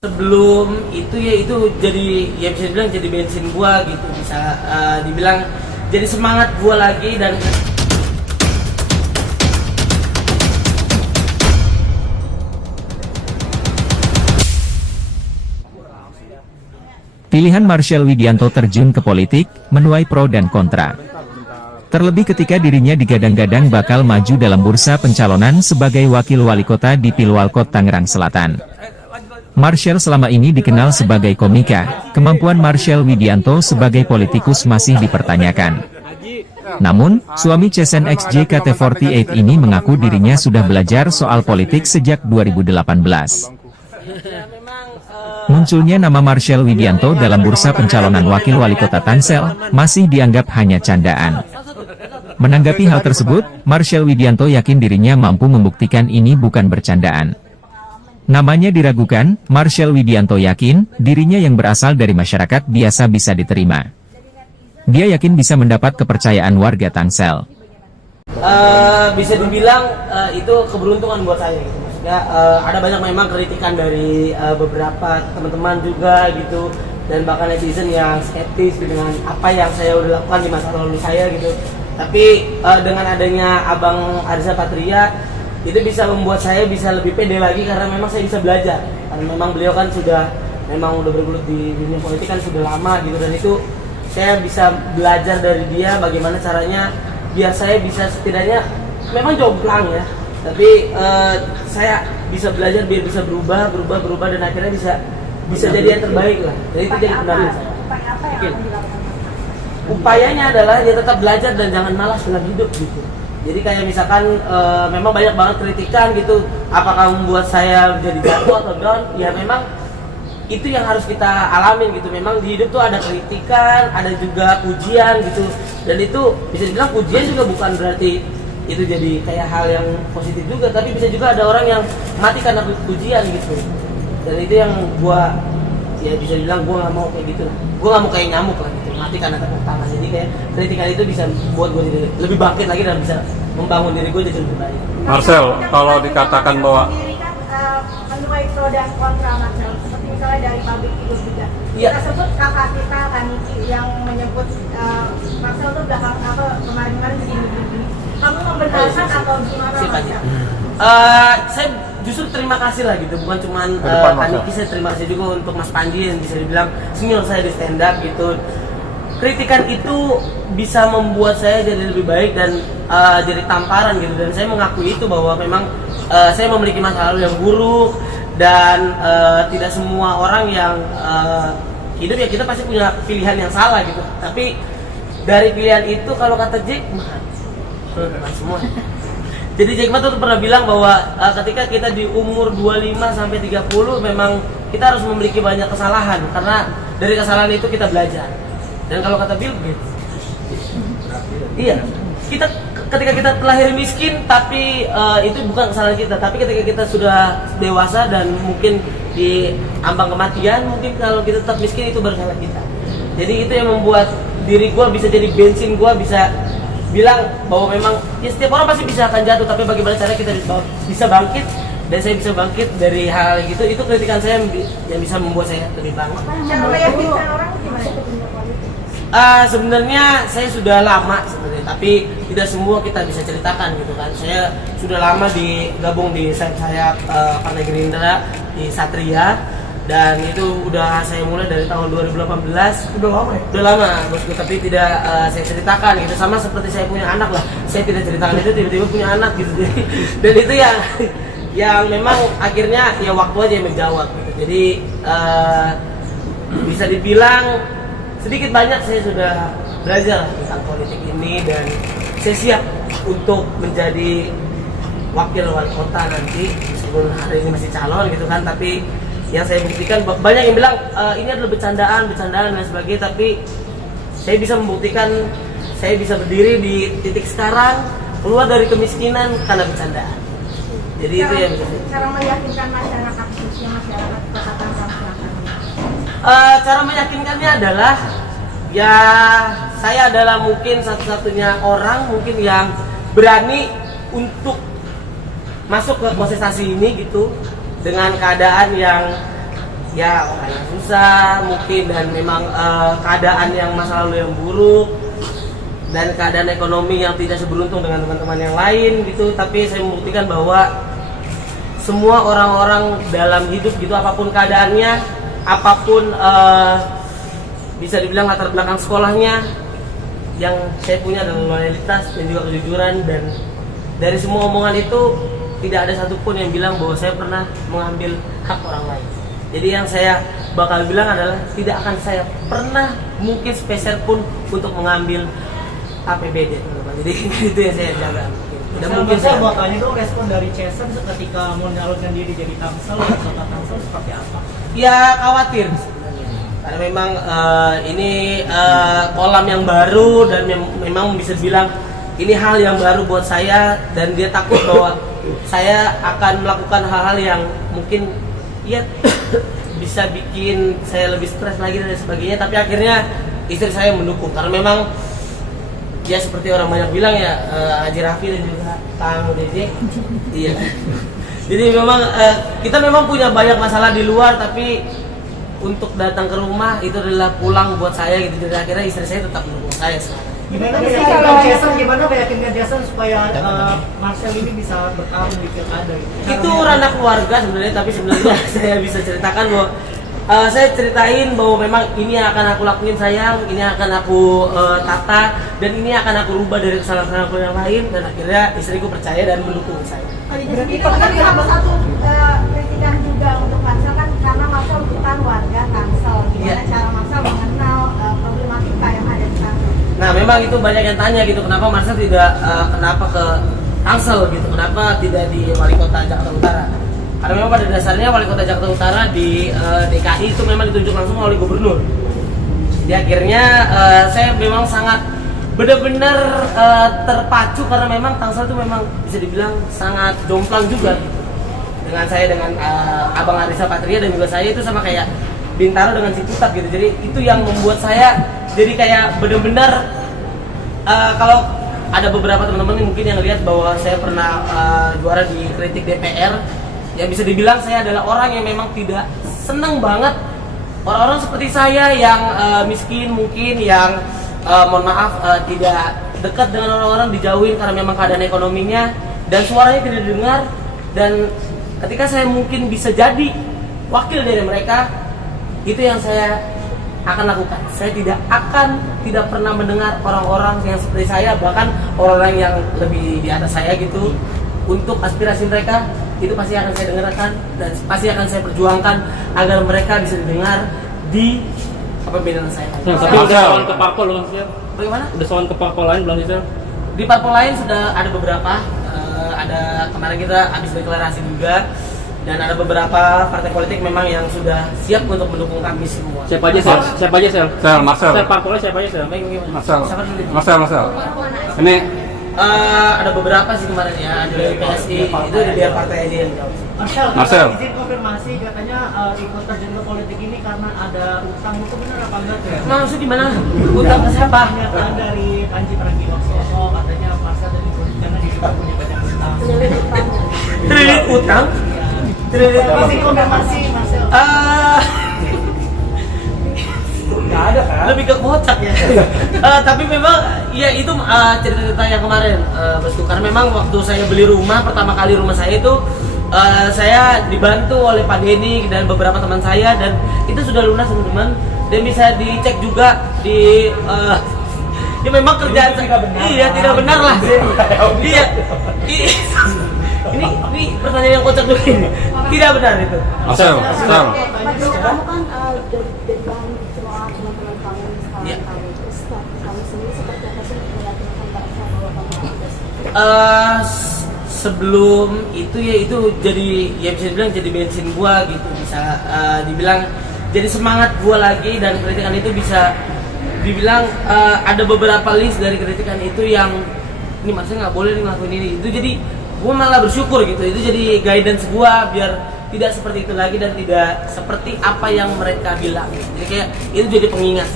Sebelum itu ya itu jadi ya bisa dibilang jadi bensin gua gitu, bisa dibilang jadi semangat gua lagi. Dan pilihan Marshel Widianto terjun ke politik menuai pro dan kontra. Terlebih ketika dirinya digadang-gadang bakal maju dalam bursa pencalonan sebagai wakil wali kota di Pilwalkot Tangerang Selatan. Marshel selama ini dikenal sebagai komika, kemampuan Marshel Widianto sebagai politikus masih dipertanyakan. Namun, suami Cesen X JKT48 ini mengaku dirinya sudah belajar soal politik sejak 2018. Munculnya nama Marshel Widianto dalam bursa pencalonan wakil wali kota Tangsel masih dianggap hanya candaan. Menanggapi hal tersebut, Marshel Widianto yakin dirinya mampu membuktikan ini bukan bercandaan. Namanya diragukan, Marshel Widianto yakin, dirinya yang berasal dari masyarakat biasa bisa diterima. Dia yakin bisa mendapat kepercayaan warga Tangsel. Bisa dibilang itu keberuntungan buat saya gitu. Maksudnya ada banyak memang kritikan dari beberapa teman-teman juga gitu, dan bahkan netizen yang skeptis dengan apa yang saya udah lakukan di masa lalu saya gitu. Tapi dengan adanya Abang Arza Patria, itu bisa membuat saya bisa lebih pede lagi karena memang saya bisa belajar. Karena memang beliau kan sudah bergelut di dunia politik kan sudah lama gitu, dan itu saya bisa belajar dari dia bagaimana caranya biar saya bisa setidaknya memang jomplang ya, tapi saya bisa belajar biar bisa berubah dan akhirnya bisa jadi yang terbaik lah. Jadi itu jadi pendamping saya. Upayanya adalah ya tetap belajar dan jangan malas dalam hidup gitu. Jadi kayak misalkan memang banyak banget kritikan gitu, apakah membuat saya jadi jatuh atau down? Ya memang itu yang harus kita alamin gitu. Memang di hidup tuh ada kritikan, ada juga pujian gitu. Dan itu bisa dibilang pujian juga bukan berarti itu jadi kayak hal yang positif juga, tapi bisa juga ada orang yang mati karena pujian gitu. Dan itu yang gua ya bisa dibilang gua nggak mau kayak gitu lah. Gua nggak mau kayak nyamuk lah gitu, mati karena tepuk tangan. Jadi kayak kritikan itu bisa buat gua jadi lebih bangkit lagi dan bisa membangun diri gua jadi lebih baik. Marshel, kalau dikatakan bahwa menuai pro dan kontra, Marshel, seperti misalnya dari public figure juga. Iya. Kita sebut kakak kita Kaniki yang menyebut Marshel tuh belakang apa kemarin-kemarin begini. Kamu membenarkan atau gimana, Marshel? Saya justru terima kasih lah gitu, bukan cuma Kaniki, saya terima kasih juga untuk Mas Panji yang bisa dibilang senior saya di stand up gitu. Kritikan itu bisa membuat saya jadi lebih baik dan jadi tamparan gitu, dan saya mengakui itu bahwa memang saya memiliki masa lalu yang buruk dan tidak semua orang yang hidup ya kita pasti punya pilihan yang salah gitu. Tapi dari pilihan itu kalau kata Jack bukan semua. Jadi Jack Ma tuh pernah bilang bahwa ketika kita di umur 25 sampai 30 memang kita harus memiliki banyak kesalahan karena dari kesalahan itu kita belajar. Dan kalau kata Bill Gates, iya, ketika kita terlahir miskin tapi itu bukan kesalahan kita, tapi ketika kita sudah dewasa dan mungkin di ambang kematian, mungkin kalau kita tetap miskin itu baru salah kita. Jadi itu yang membuat diri gue bisa jadi bensin, gue bisa bilang bahwa memang ya setiap orang pasti bisa akan jatuh, tapi bagaimana cara kita bisa bangkit, dan saya bisa bangkit dari hal gitu. Itu kritikan saya yang bisa membuat saya lebih bangkit. Cara meyakinkan orang gimana? Sebenarnya saya sudah lama sebenarnya, tapi tidak semua kita bisa ceritakan gitu kan. Saya sudah lama digabung di sayap Partai Gerindra di Satria, dan itu udah saya mulai dari tahun 2018. Udah lama ya? Udah lama bosku, tapi tidak saya ceritakan gitu. Sama seperti saya punya anak lah, saya tidak ceritakan itu, tiba-tiba punya anak gitu. Dan itu yang memang akhirnya ya waktu aja yang menjawab gitu. Jadi bisa dibilang sedikit banyak saya sudah belajar tentang politik ini, dan saya siap untuk menjadi wakil wali kota nanti, meskipun hari ini masih calon gitu kan. Tapi yang saya buktikan, banyak yang bilang ini adalah bercandaan dan sebagainya, tapi saya bisa membuktikan saya bisa berdiri di titik sekarang, keluar dari kemiskinan karena bercandaan. Jadi itu yang bisa cara meyakinkan masyarakat khususnya masyarakat Kota Tangsel. Cara meyakinkannya adalah ya saya adalah mungkin satu-satunya orang mungkin yang berani untuk masuk ke kontestasi ini gitu, dengan keadaan yang ya orang yang susah mungkin, dan memang keadaan yang masa lalu yang buruk dan keadaan ekonomi yang tidak seberuntung dengan teman-teman yang lain gitu. Tapi saya membuktikan bahwa semua orang-orang dalam hidup gitu, apapun keadaannya, apapun bisa dibilang latar belakang sekolahnya, yang saya punya adalah loyalitas dan juga kejujuran. Dan dari semua omongan itu tidak ada satupun yang bilang bahwa saya pernah mengambil hak orang lain. Jadi yang saya bakal bilang adalah tidak akan saya pernah mungkin sepeser pun untuk mengambil APBD, teman-teman. Jadi itu yang saya jaga. Dan mungkin saya saya mau tanya dong, respon dari Jason ketika mau menyalurkan diri jadi Tangsel, kota Tangsel seperti apa? ya khawatir sebenarnya. Karena memang ini kolam yang baru, dan memang bisa dibilang ini hal yang baru buat saya, dan dia takut bahwa saya akan melakukan hal-hal yang mungkin ya bisa bikin saya lebih stres lagi dan sebagainya. Tapi akhirnya istri saya mendukung, karena memang ya seperti orang banyak bilang ya, Haji Raffi dan juga Kang Dede, iya. Jadi memang kita memang punya banyak masalah di luar, tapi untuk datang ke rumah itu adalah pulang buat saya gitu. Jadi akhirnya istri saya tetap mendukung saya sekarang. Gimana meyakinkan Jason supaya Marcel ini bisa bertarung di pilkada? Itu ranah keluarga sebenarnya, tapi sebenarnya saya bisa ceritakan bahwa saya ceritain bahwa memang ini yang akan aku lakuin sayang, ini yang akan aku tata, dan ini akan aku rubah dari kesalahan aku yang lain. Dan akhirnya istriku percaya dan mendukung saya. Jadi tapi salah satu kritikan juga untuk Marcel kan, karena Marcel bukan warga Tangsel. Gimana cara Marcel mengenal problematika yang ada di Tangsel? Nah, memang itu banyak yang tanya gitu, kenapa Marcel tidak kenapa ke Tangsel gitu, kenapa tidak di Wali Kota Jakarta Utara? Karena memang pada dasarnya Wali Kota Jakarta Utara di DKI itu memang ditunjuk langsung oleh gubernur. Jadi akhirnya saya memang sangat benar-benar terpacu, karena memang Tangsel itu memang bisa dibilang sangat jomplang juga gitu. Dengan saya, dengan Abang Arisa Patria, dan juga saya itu sama kayak Bintaro dengan Ciputat gitu. Jadi itu yang membuat saya jadi kayak benar-benar kalau ada beberapa teman-teman mungkin yang lihat bahwa saya pernah juara di kritik DPR, ya bisa dibilang saya adalah orang yang memang tidak senang banget orang-orang seperti saya yang miskin mungkin, yang mohon maaf tidak dekat dengan orang-orang, dijauhin karena memang keadaan ekonominya dan suaranya tidak didengar. Dan ketika saya mungkin bisa jadi wakil dari mereka, itu yang saya akan lakukan. Saya tidak pernah mendengar orang-orang yang seperti saya, bahkan orang-orang yang lebih di atas saya gitu, untuk aspirasi mereka itu pasti akan saya dengarkan dan pasti akan saya perjuangkan agar mereka bisa didengar di kepemimpinan saya. Tapi udah soal ke parpol belum sih? Bagaimana? Udah soal ke parpol lain belum sih? Di parpol lain sudah ada beberapa. Ada kemarin kita habis deklarasi juga, dan ada beberapa partai politik memang yang sudah siap untuk mendukung kami semua. Siapa aja sel? Siapa aja sel? Sel, Marcel. Sel parpolnya siapa aja sel? Baik, bagaimana? Marcel. Siapa dulu? Marcel. Ini Ada beberapa sih kemarin ya, ada dari PSI, itu biar partai aja yang jawab. Marcel. Izin konfirmasi, katanya ikut terjun ke politik ini karena ada utang, itu benar apa enggak tuh? Maksud gimana? Utang ke siapa? Pernyataan dari Panji Pragiwaksono, katanya Marcel dari politik karena dia juga punya banyak utang. Triliun utang? Triliun Masih konfirmasi Marcel. Nggak ada kan? Lebih ke kocak ya. Tapi memang ya itu cerita-cerita yang kemarin Bosku. Karena memang waktu saya beli rumah, pertama kali rumah saya itu saya dibantu oleh Pak Denny dan beberapa teman saya, dan itu sudah lunas teman-teman, dan bisa dicek juga di ya memang kerjaan iya tidak benar lah. Iya. Ini pertanyaan yang kocak dulu ini. Tidak benar itu. Marcel. Kamu kan jadi bahan cemoohan teman-teman kamu sekarang Iya. kamu, terus kamu sendiri seperti apa sih meyakinkan mereka bahwa kamu ada sebelum itu ya itu jadi ya bisa dibilang jadi bensin gua gitu, bisa dibilang jadi semangat gua lagi. Dan kritikan itu bisa dibilang ada beberapa list dari kritikan itu yang ini maksudnya nggak boleh ngelakuin ini, itu jadi gua malah bersyukur gitu. Itu jadi guidance gua biar tidak seperti itu lagi dan tidak seperti apa yang mereka bilang. Jadi kayak itu jadi pengingat.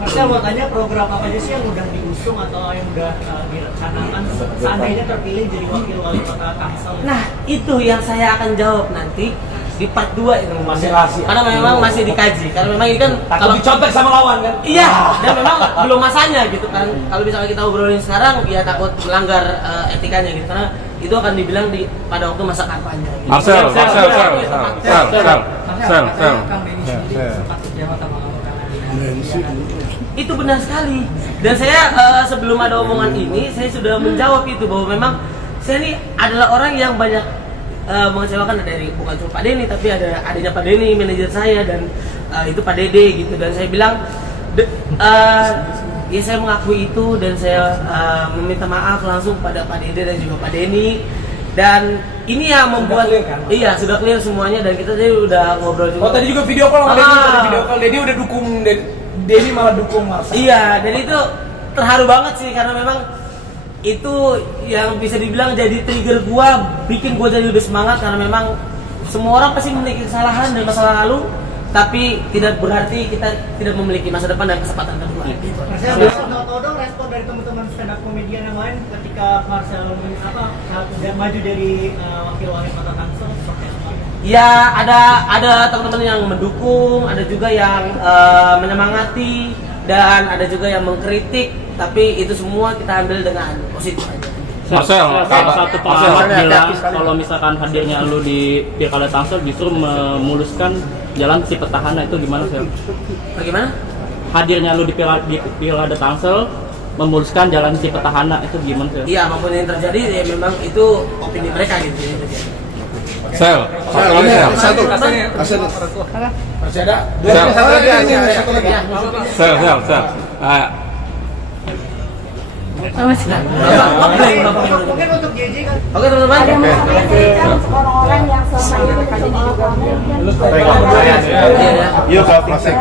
Marcel mau tanya, program apa aja sih yang udah diusung atau yang udah direncanakan seandainya terpilih jadi wakil wali kota Tangsel? Nah, itu yang saya akan jawab nanti di part 2 itu Masih rahasia. karena memang masih dikaji, karena memang ini kan Kalau dicontek sama lawan kan? iya, dan memang belum masanya gitu kan. Kalau misalnya kita obrolin sekarang, ya takut melanggar etikanya gitu, karena itu akan dibilang pada waktu masa kampanye. Gitu. Marcel. Kang Denny sendiri sempat kecewa sama Itu benar sekali. Dan saya sebelum ada omongan ini, saya sudah menjawab itu bahwa memang saya ini adalah orang yang banyak mengecewakan dari bukan cuma Pak Denny, tapi ada adanya Pak Denny, manajer saya, dan itu Pak Dede gitu. Dan saya bilang, ya saya mengakui itu dan saya meminta maaf langsung pada Pak Dede dan juga Pak Denny. Dan ini yang membuat clear, kan? iya sudah clear semuanya, dan kita tadi udah ngobrol juga. Oh tadi juga video call sama Denny, tadi video call Denny udah dukung Denny malah dukung Marcel. Iya, dan itu terharu banget sih, karena memang itu yang bisa dibilang jadi trigger gua, bikin gua jadi lebih semangat, karena memang semua orang pasti memiliki kesalahan dan masa lalu, tapi tidak berarti kita tidak memiliki masa depan dan kesempatan kedua. Gitu. Marcel, tahu dong respon dari teman-teman stand up komedian yang lain ketika Marcel maju dari wakil wali kota Tangsel seperti apa? Ya ada teman-teman yang mendukung, ada juga yang menyemangati, dan ada juga yang mengkritik, tapi itu semua kita ambil dengan positif aja. Marcel, Salah satu pengamat Marcel. bilang kalau misalkan hadirnya lu di Pilkada Tangsel justru memuluskan jalan si petahana, itu gimana sih? Bagaimana? Hadirnya lu di Pilkada Tangsel memuluskan jalan si petahana, itu gimana sih? Iya, apapun yang terjadi ya memang itu opini mereka gitu ya. Sel. Satu. Masih ada? Satu lagi. Sel. Mungkin untuk JJ kan? Oke teman-teman. Ada yang mau sampaikan orang-orang yang selama ini mencoba kamu Yuk, closing.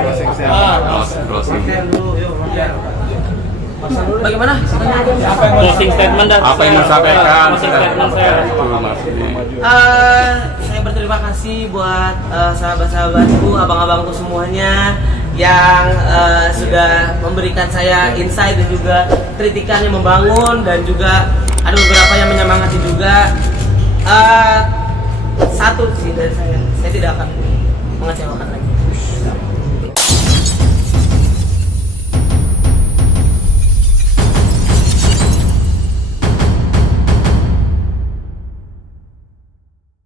Bagaimana? Closing statement dan Apa yang mau disampaikan? Closing statement saya. Saya berterima kasih buat sahabat-sahabatku, abang-abangku semuanya yang sudah memberikan saya insight dan juga kritikan yang membangun, dan juga ada beberapa yang menyemangati juga. Satu sih dari saya tidak akan mengecewakan lagi.